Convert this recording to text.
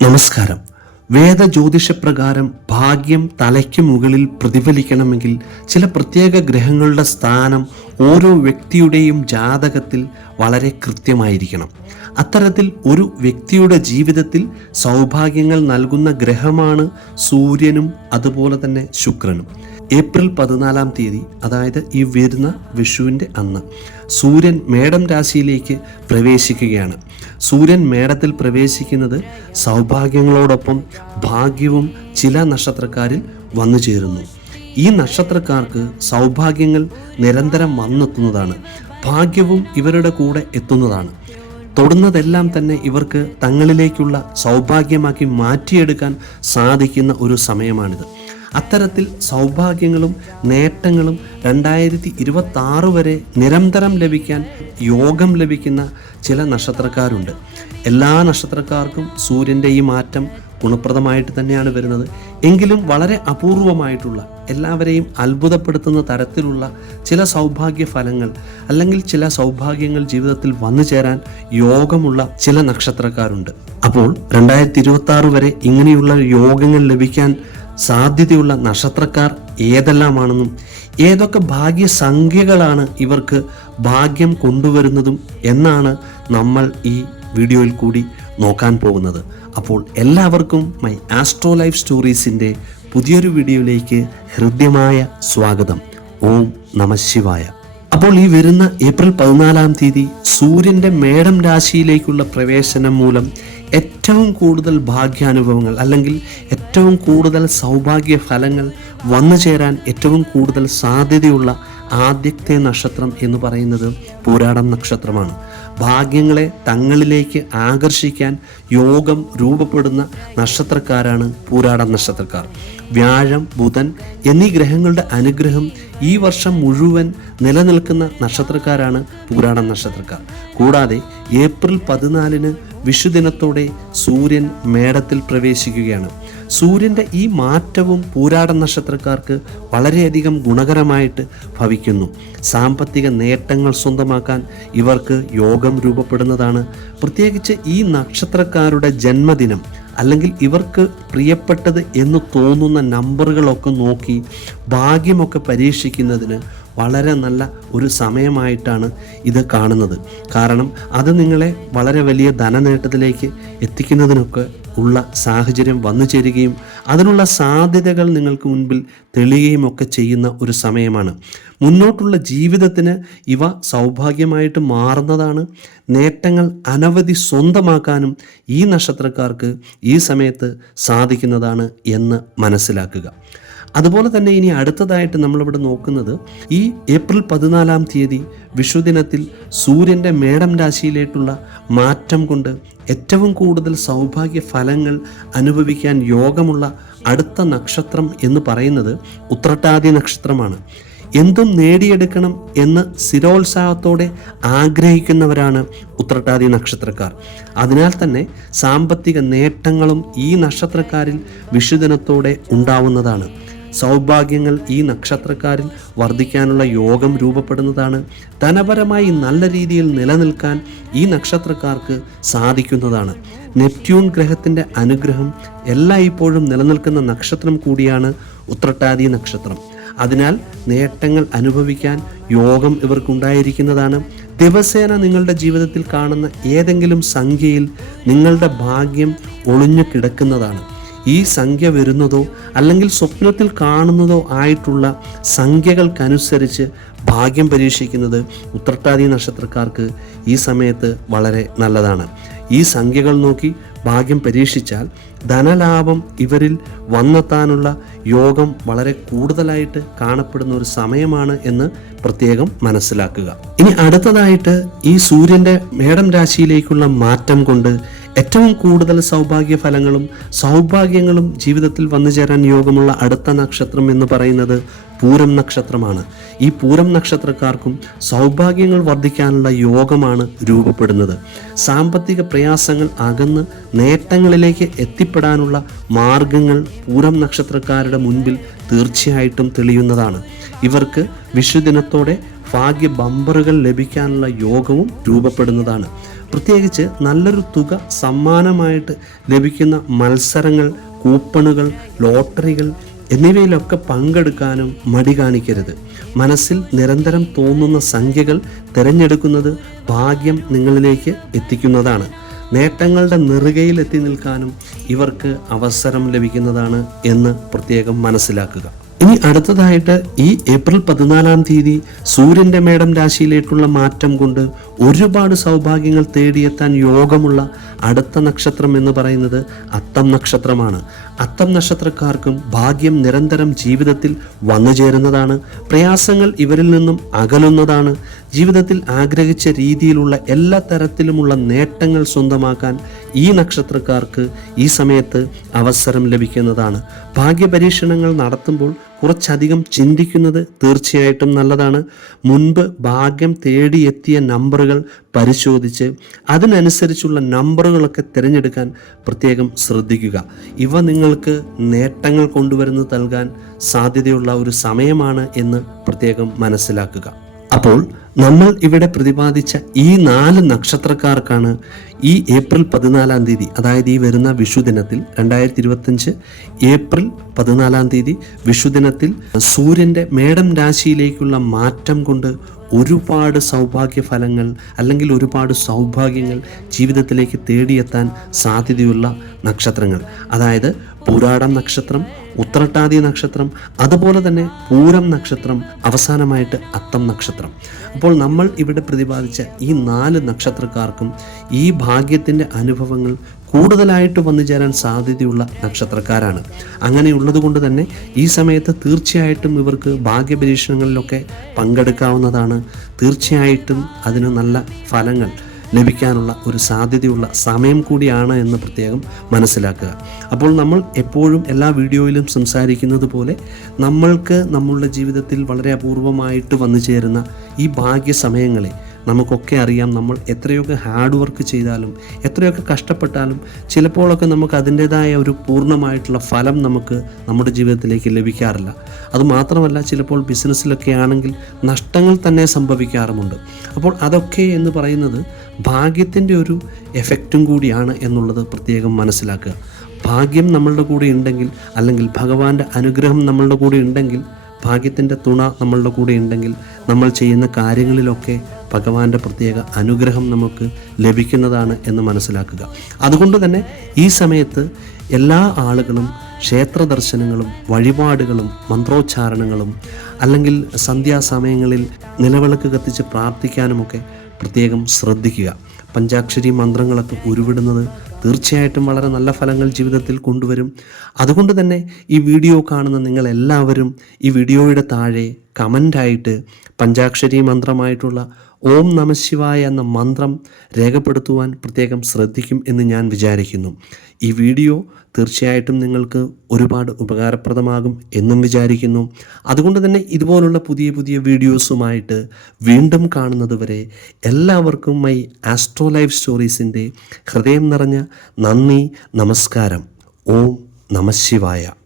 നമസ്കാരം. വേദ ജ്യോതിഷപ്രകാരം ഭാഗ്യം തലയ്ക്ക് മുകളിൽ പ്രതിഫലിക്കണമെങ്കിൽ ചില പ്രത്യേക ഗ്രഹങ്ങളുടെ സ്ഥാനം ഓരോ വ്യക്തിയുടെയും ജാതകത്തിൽ വളരെ കൃത്യമായിരിക്കണം. അത്തരത്തിൽ ഒരു വ്യക്തിയുടെ ജീവിതത്തിൽ സൗഭാഗ്യങ്ങൾ നൽകുന്ന ഗ്രഹമാണ് സൂര്യനും അതുപോലെ തന്നെ ശുക്രനും. ഏപ്രിൽ പതിനാലാം തീയതി അതായത് ഈ വരുന്ന വിഷുവിന്റെ അന്ന് സൂര്യൻ മേടം രാശിയിലേക്ക് പ്രവേശിക്കുകയാണ്. സൂര്യൻ മേടത്തിൽ പ്രവേശിക്കുന്നത് സൗഭാഗ്യങ്ങളോടൊപ്പം ഭാഗ്യവും ചില നക്ഷത്രക്കാരിൽ വന്നു ചേരുന്നു. ഈ നക്ഷത്രക്കാർക്ക് സൗഭാഗ്യങ്ങൾ നിരന്തരം വന്നെത്തുന്നതാണ്. ഭാഗ്യവും ഇവരുടെ കൂടെ എത്തുന്നതാണ്. തൊടുന്നതെല്ലാം തന്നെ ഇവർക്ക് തങ്ങളിലേക്കുള്ള സൗഭാഗ്യമാക്കി മാറ്റിയെടുക്കാൻ സാധിക്കുന്ന ഒരു സമയമാണിത്. അത്തരത്തിൽ സൗഭാഗ്യങ്ങളും നേട്ടങ്ങളും രണ്ടായിരത്തി ഇരുപത്തി ആറ് വരെ നിരന്തരം ലഭിക്കാൻ യോഗം ലഭിക്കുന്ന ചില നക്ഷത്രക്കാരുണ്ട്. എല്ലാ നക്ഷത്രക്കാർക്കും സൂര്യന്റെ ഈ മാറ്റം ഗുണപ്രദമായിട്ട് തന്നെയാണ് വരുന്നത്. എങ്കിലും വളരെ അപൂർവമായിട്ടുള്ള എല്ലാവരെയും അത്ഭുതപ്പെടുത്തുന്ന തരത്തിലുള്ള ചില സൗഭാഗ്യ ഫലങ്ങൾ അല്ലെങ്കിൽ ചില സൗഭാഗ്യങ്ങൾ ജീവിതത്തിൽ വന്നു ചേരാൻ യോഗമുള്ള ചില നക്ഷത്രക്കാരുണ്ട്. അപ്പോൾ രണ്ടായിരത്തി ഇരുപത്തി വരെ ഇങ്ങനെയുള്ള യോഗങ്ങൾ ലഭിക്കാൻ സാധ്യതയുള്ള നക്ഷത്രക്കാർ ഏതെല്ലാമാണെന്നും ഏതൊക്കെ ഭാഗ്യസംഖ്യകളാണ് ഇവർക്ക് ഭാഗ്യം കൊണ്ടുവരുന്നതും എന്നാണ് നമ്മൾ ഈ വീഡിയോയിൽ കൂടി നോക്കാൻ പോകുന്നത്. അപ്പോൾ എല്ലാവർക്കും മൈ ആസ്ട്രോ ലൈഫ് സ്റ്റോറീസിന്റെ പുതിയൊരു വീഡിയോയിലേക്ക് ഹൃദ്യമായ സ്വാഗതം. ഓം നമശിവായ അപ്പോൾ ഈ വരുന്ന ഏപ്രിൽ പതിനാലാം തീയതി സൂര്യന്റെ മേടം രാശിയിലേക്കുള്ള പ്രവേശനം മൂലം ഏറ്റവും കൂടുതൽ ഭാഗ്യാനുഭവങ്ങൾ അല്ലെങ്കിൽ ഏറ്റവും കൂടുതൽ സൗഭാഗ്യ ഫലങ്ങൾ വന്നു ചേരാൻ ഏറ്റവും കൂടുതൽ സാധ്യതയുള്ള ആദ്യത്തെ നക്ഷത്രം എന്ന് പറയുന്നത് പൂരാടം നക്ഷത്രമാണ്. ഭാഗ്യങ്ങളെ തങ്ങളിലേക്ക് ആകർഷിക്കാൻ യോഗം രൂപപ്പെടുന്ന നക്ഷത്രക്കാരാണ് പൂരാടം നക്ഷത്രക്കാർ. വ്യാഴം ബുധൻ എന്നീ ഗ്രഹങ്ങളുടെ അനുഗ്രഹം ഈ വർഷം മുഴുവൻ നിലനിൽക്കുന്ന നക്ഷത്രക്കാരാണ് പുരാണ നക്ഷത്രക്കാർ. കൂടാതെ ഏപ്രിൽ പതിനാലിന് വിഷുദിനത്തോടെ സൂര്യൻ മേടത്തിൽ പ്രവേശിക്കുകയാണ്. സൂര്യന്റെ ഈ മാറ്റവും പൂരാട നക്ഷത്രക്കാർക്ക് വളരെയധികം ഗുണകരമായിട്ട് ഭവിക്കുന്നു. സാമ്പത്തിക നേട്ടങ്ങൾ സ്വന്തമാക്കാൻ ഇവർക്ക് യോഗം രൂപപ്പെടുന്നതാണ്. പ്രത്യേകിച്ച് ഈ നക്ഷത്രക്കാരുടെ ജന്മദിനം അല്ലെങ്കിൽ ഇവർക്ക് പ്രിയപ്പെട്ടത് എന്ന് തോന്നുന്ന നമ്പറുകളൊക്കെ നോക്കി ഭാഗ്യമൊക്കെ പരീക്ഷിക്കുന്നതിന് വളരെ നല്ല ഒരു സമയമായിട്ടാണ് ഇത് കാണുന്നത്. കാരണം അത് നിങ്ങളെ വളരെ വലിയ ധനനേട്ടത്തിലേക്ക് എത്തിക്കുന്നതിനൊക്കെ ഉള്ള സാഹചര്യം വന്നു ചേരുകയും അതിനുള്ള സാധ്യതകൾ നിങ്ങൾക്ക് മുൻപിൽ തെളിയുകയും ഒക്കെ ചെയ്യുന്ന ഒരു സമയമാണ്. മുന്നോട്ടുള്ള ജീവിതത്തിന് ഇവ സൗഭാഗ്യമായിട്ട് മാറുന്നതാണ്. നേട്ടങ്ങൾ അനവധി സ്വന്തമാക്കാനും ഈ നക്ഷത്രക്കാർക്ക് ഈ സമയത്ത് സാധിക്കുന്നതാണ് എന്ന് മനസ്സിലാക്കുക. അതുപോലെ തന്നെ ഇനി അടുത്തതായിട്ട് നമ്മളിവിടെ നോക്കുന്നത് ഈ ഏപ്രിൽ പതിനാലാം തീയതി വിഷുദിനത്തിൽ സൂര്യന്റെ മേടം രാശിയിലേക്കുള്ള മാറ്റം കൊണ്ട് ഏറ്റവും കൂടുതൽ സൗഭാഗ്യ ഫലങ്ങൾ അനുഭവിക്കാൻ യോഗമുള്ള അടുത്ത നക്ഷത്രം എന്ന് പറയുന്നത് ഉത്രട്ടാതി നക്ഷത്രമാണ്. എന്തും നേടിയെടുക്കണം എന്ന് സ്ഥിരോത്സാഹത്തോടെ ആഗ്രഹിക്കുന്നവരാണ് ഉത്രട്ടാതി നക്ഷത്രക്കാർ. അതിനാൽ തന്നെ സാമ്പത്തിക നേട്ടങ്ങളും ഈ നക്ഷത്രക്കാരിൽ വിഷുദിനത്തോടെ ഉണ്ടാവുന്നതാണ്. സൗഭാഗ്യങ്ങൾ ഈ നക്ഷത്രക്കാരിൽ വർദ്ധിക്കാനുള്ള യോഗം രൂപപ്പെടുന്നതാണ്. ധനപരമായി നല്ല രീതിയിൽ നിലനിൽക്കാൻ ഈ നക്ഷത്രക്കാർക്ക് സാധിക്കുന്നതാണ്. നെപ്റ്റ്യൂൺ ഗ്രഹത്തിന്റെ അനുഗ്രഹം എല്ലായ്പ്പോഴും നിലനിൽക്കുന്ന നക്ഷത്രം കൂടിയാണ് ഉത്രട്ടാതി നക്ഷത്രം. അതിനാൽ നേട്ടങ്ങൾ അനുഭവിക്കാൻ യോഗം ഇവർക്കുണ്ടായിരിക്കുന്നതാണ്. ദിവസേന നിങ്ങളുടെ ജീവിതത്തിൽ കാണുന്ന ഏതെങ്കിലും സംഖ്യയിൽ നിങ്ങളുടെ ഭാഗ്യം ഒളിഞ്ഞു കിടക്കുന്നതാണ്. ഈ സംഖ്യ വരുന്നതോ അല്ലെങ്കിൽ സ്വപ്നത്തിൽ കാണുന്നതോ ആയിട്ടുള്ള സംഖ്യകൾക്കനുസരിച്ച് ഭാഗ്യം പരീക്ഷിക്കുന്നത് ഉത്രട്ടാതി നക്ഷത്രക്കാർക്ക് ഈ സമയത്ത് വളരെ നല്ലതാണ്. ഈ സംഖ്യകൾ നോക്കി ഭാഗ്യം പരീക്ഷിച്ചാൽ ധനലാഭം ഇവരിൽ വന്നെത്താനുള്ള യോഗം വളരെ കൂടുതലായിട്ട് കാണപ്പെടുന്ന ഒരു സമയമാണ് എന്ന് പ്രത്യേകം മനസ്സിലാക്കുക. ഇനി അടുത്തതായിട്ട് ഈ സൂര്യന്റെ മേടം രാശിയിലേക്കുള്ള മാറ്റം കൊണ്ട് ഏറ്റവും കൂടുതൽ സൗഭാഗ്യ ഫലങ്ങളും സൗഭാഗ്യങ്ങളും ജീവിതത്തിൽ വന്നു ചേരാൻ യോഗമുള്ള അടുത്ത നക്ഷത്രം എന്ന് പറയുന്നത് പൂരം നക്ഷത്രമാണ്. ഈ പൂരം നക്ഷത്രക്കാർക്കും സൗഭാഗ്യങ്ങൾ വർദ്ധിക്കാനുള്ള യോഗമാണ് രൂപപ്പെടുന്നത്. സാമ്പത്തിക പ്രയാസങ്ങൾ അകന്ന് നേട്ടങ്ങളിലേക്ക് എത്തിപ്പെടാനുള്ള മാർഗങ്ങൾ പൂരം നക്ഷത്രക്കാരുടെ മുൻപിൽ തീർച്ചയായിട്ടും തെളിയുന്നതാണ്. ഇവർക്ക് വിഷുദിനത്തോടെ ഭാഗ്യ ബമ്പറുകൾ ലഭിക്കാനുള്ള യോഗവും രൂപപ്പെടുന്നതാണ്. പ്രത്യേകിച്ച് നല്ലൊരു തുക സമ്മാനമായിട്ട് ലഭിക്കുന്ന മത്സരങ്ങൾ കൂപ്പണുകൾ ലോട്ടറികൾ എന്നിവയിലൊക്കെ പങ്കെടുക്കാനും മടി കാണിക്കരുത്. മനസ്സിൽ നിരന്തരം തോന്നുന്ന സംഖ്യകൾ തിരഞ്ഞെടുക്കുന്നത് ഭാഗ്യം നിങ്ങളിലേക്ക് എത്തിക്കുന്നതാണ്. നേട്ടങ്ങളുടെ നെറുകയിൽ എത്തി നിൽക്കാനും ഇവർക്ക് അവസരം ലഭിക്കുന്നതാണ് എന്ന് പ്രത്യേകം മനസ്സിലാക്കുക. ഇനി അടുത്തതായിട്ട് ഈ ഏപ്രിൽ പതിനാലാം തീയതി സൂര്യന്റെ മേടം രാശിയിലേക്കുള്ള മാറ്റം കൊണ്ട് ഒരുപാട് സൗഭാഗ്യങ്ങൾ തേടിയെത്താൻ യോഗമുള്ള അടുത്ത നക്ഷത്രം എന്ന് പറയുന്നത് അത്തം നക്ഷത്രമാണ്. അത്തം നക്ഷത്രക്കാർക്കും ഭാഗ്യം നിരന്തരം ജീവിതത്തിൽ വന്നു ചേരുന്നതാണ്. പ്രയാസങ്ങൾ ഇവരിൽ നിന്നും അകലുന്നതാണ്. ജീവിതത്തിൽ ആഗ്രഹിച്ച രീതിയിലുള്ള എല്ലാ തരത്തിലുമുള്ള നേട്ടങ്ങൾ സ്വന്തമാക്കാൻ ഈ നക്ഷത്രക്കാർക്ക് ഈ സമയത്ത് അവസരം ലഭിക്കുന്നതാണ്. ഭാഗ്യപരീക്ഷണങ്ങൾ നടത്തുമ്പോൾ കുറച്ചധികം ചിന്തിക്കുന്നത് തീർച്ചയായിട്ടും നല്ലതാണ്. മുൻപ് ഭാഗ്യം തേടിയെത്തിയ നമ്പറുകൾ പരിശോധിച്ച് അതിനനുസരിച്ചുള്ള നമ്പറുകളൊക്കെ തിരഞ്ഞെടുക്കാൻ പ്രത്യേകം ശ്രദ്ധിക്കുക. ഇവ നിങ്ങൾക്ക് നേട്ടങ്ങൾ കൊണ്ടുവരുന്നത് നൽകാൻ സാധ്യതയുള്ള ഒരു സമയമാണ് എന്ന് പ്രത്യേകം മനസ്സിലാക്കുക. അപ്പോൾ നമ്മൾ ഇവിടെ പ്രതിപാദിച്ച ഈ നാല് നക്ഷത്രക്കാർക്കാണ് ഈ ഏപ്രിൽ പതിനാലാം തീയതി അതായത് ഈ വരുന്ന വിഷുദിനത്തിൽ രണ്ടായിരത്തി ഇരുപത്തഞ്ച് ഏപ്രിൽ പതിനാലാം തീയതി വിഷുദിനത്തിൽ സൂര്യന്റെ മേടം രാശിയിലേക്കുള്ള മാറ്റം കൊണ്ട് ഒരുപാട് സൗഭാഗ്യ ഫലങ്ങൾ അല്ലെങ്കിൽ ഒരുപാട് സൗഭാഗ്യങ്ങൾ ജീവിതത്തിലേക്ക് തേടിയെത്താൻ സാധ്യതയുള്ള നക്ഷത്രങ്ങൾ. അതായത് പൂരാടം നക്ഷത്രം ഉത്രട്ടാതി നക്ഷത്രം അതുപോലെ തന്നെ പൂരം നക്ഷത്രം അവസാനമായിട്ട് അത്തം നക്ഷത്രം. അപ്പോൾ നമ്മൾ ഇവിടെ പ്രതിപാദിച്ച ഈ നാല് നക്ഷത്രക്കാർക്കും ഈ ഭാഗ്യത്തിന്റെ അനുഭവങ്ങൾ കൂടുതലായിട്ട് വന്നു ചേരാൻ സാധ്യതയുള്ള നക്ഷത്രക്കാരാണ്. അങ്ങനെയുള്ളത് കൊണ്ട് തന്നെ ഈ സമയത്ത് തീർച്ചയായിട്ടും ഇവർക്ക് ഭാഗ്യപരീക്ഷണങ്ങളിലൊക്കെ പങ്കെടുക്കാവുന്നതാണ്. തീർച്ചയായിട്ടും അതിന് നല്ല ഫലങ്ങൾ ലഭിക്കാനുള്ള ഒരു സാധ്യതയുള്ള സമയം കൂടിയാണ് എന്ന് പ്രത്യേകം മനസ്സിലാക്കുക. അപ്പോൾ നമ്മൾ എപ്പോഴും എല്ലാ വീഡിയോയിലും സംസാരിക്കുന്നത് പോലെ നമ്മൾക്ക് നമ്മളുടെ ജീവിതത്തിൽ വളരെ അപൂർവമായിട്ട് വന്നു ചേരുന്ന ഈ ഭാഗ്യ സമയങ്ങളെ നമുക്കൊക്കെ അറിയാം നമ്മൾ എത്രയൊക്കെ ഹാർഡ് വർക്ക് ചെയ്താലും എത്രയൊക്കെ കഷ്ടപ്പെട്ടാലും ചിലപ്പോഴൊക്കെ നമുക്ക് അതിന്റെതായ ഒരു പൂർണമായിട്ടുള്ള ഫലം നമുക്ക് നമ്മുടെ ജീവിതത്തിലേക്ക് ലഭിക്കാറില്ല. അതുമാത്രമല്ല ചിലപ്പോൾ ബിസിനസ്സിലൊക്കെ ആണെങ്കിൽ നഷ്ടങ്ങൾ തന്നെ സംഭവിക്കാറുമുണ്ട്. അപ്പോൾ അതൊക്കെ എന്ന് പറയുന്നത് ഭാഗ്യത്തിന്റെ ഒരു എഫക്റ്റും കൂടിയാണ് എന്നുള്ളത് പ്രത്യേകം മനസ്സിലാക്കുക. ഭാഗ്യം നമ്മളുടെ കൂടെ ഉണ്ടെങ്കിൽ അല്ലെങ്കിൽ ഭഗവാന്റെ അനുഗ്രഹം നമ്മളുടെ കൂടെ ഉണ്ടെങ്കിൽ ഭാഗ്യത്തിന്റെ തുണ നമ്മളുടെ കൂടെ ഉണ്ടെങ്കിൽ നമ്മൾ ചെയ്യുന്ന കാര്യങ്ങളിലൊക്കെ ഭഗവാന്റെ പ്രത്യേക അനുഗ്രഹം നമുക്ക് ലഭിക്കുന്നതാണ് എന്ന് മനസ്സിലാക്കുക. അതുകൊണ്ട് തന്നെ ഈ സമയത്ത് എല്ലാ ആളുകളും ക്ഷേത്ര ദർശനങ്ങളും വഴിപാടുകളും മന്ത്രോച്ചാരണങ്ങളും അല്ലെങ്കിൽ സന്ധ്യാസമയങ്ങളിൽ നിലവിളക്ക് കത്തിച്ച് പ്രാർത്ഥിക്കാനുമൊക്കെ പ്രത്യേകം ശ്രദ്ധിക്കുക. പഞ്ചാക്ഷരി മന്ത്രങ്ങളൊക്കെ ഉരുവിടുന്നത് തീർച്ചയായിട്ടും വളരെ നല്ല ഫലങ്ങൾ ജീവിതത്തിൽ കൊണ്ടുവരും. അതുകൊണ്ട് തന്നെ ഈ വീഡിയോ കാണുന്ന നിങ്ങൾ എല്ലാവരും ഈ വീഡിയോയുടെ താഴെ കമന്റായിട്ട് പഞ്ചാക്ഷരി മന്ത്രമായിട്ടുള്ള ഓം നമശിവായ എന്ന മന്ത്രം രേഖപ്പെടുത്തുവാൻ പ്രത്യേകം ശ്രദ്ധിക്കും എന്ന് ഞാൻ വിചാരിക്കുന്നു. ഈ വീഡിയോ തീർച്ചയായിട്ടും നിങ്ങൾക്ക് ഒരുപാട് ഉപകാരപ്രദമാകും എന്നും വിചാരിക്കുന്നു. അതുകൊണ്ട് തന്നെ ഇതുപോലുള്ള പുതിയ പുതിയ വീഡിയോസുമായിട്ട് വീണ്ടും കാണുന്നതുവരെ എല്ലാവർക്കും മൈ ആസ്ട്രോ ലൈഫ് സ്റ്റോറീസിന്റെ ഹൃദയം നിറഞ്ഞ നന്ദി നമസ്കാരം. ഓം നമശിവായ